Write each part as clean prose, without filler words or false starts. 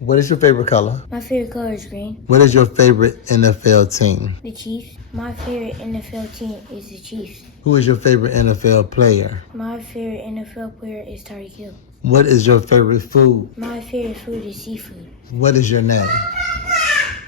What is your favorite color? My favorite color is green. What is your favorite NFL team? The Chiefs. My favorite NFL team is the Chiefs. Who is your favorite NFL player? My favorite NFL player is Tyreek Hill. What is your favorite food? My favorite food is seafood. What is your name?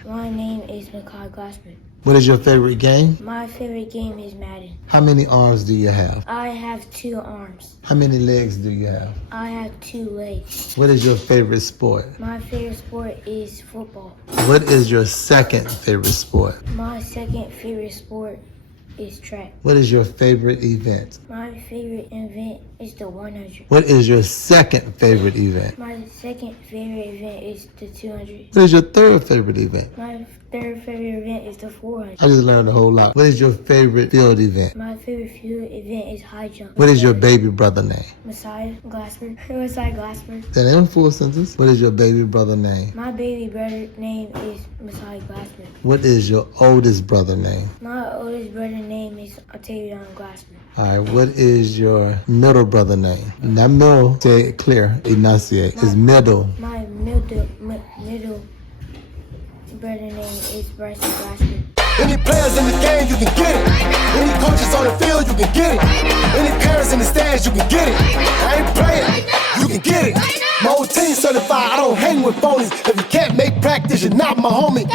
My name is Mekhi Glasper. What is your favorite game? My favorite game is Madden. How many arms do you have? I have 2 arms. How many legs do you have? I have 2 legs. What is your favorite sport? My favorite sport is football. What is your second favorite sport? My second favorite sport is track. What is your favorite event? My favorite event is the 100. What is your second favorite event? My second favorite event is the 200. What is your third favorite event? My third favorite event is the 400. I just learned a whole lot. What is your favorite field event? My favorite field event is high jump. What is your baby brother name? Mekhi Glasper. Mekhi Glasper. Then in full sentence, what is your baby brother name? My baby brother name is Mekhi Glasper. What is your oldest brother name? My oldest brother name is Octavian Glasper. All right, what is your middle brother name? Not middle, say it clear, enunciate. It's middle. My middle brother name is Bryson and Glasper. Any players in the game, you can get it. Any coaches on the field, you can get it. Any parents in the stands, you can get it. I ain't playing, you can get it. My whole team certified, I don't hang with phonies. If you can't make practice, you're not my homie.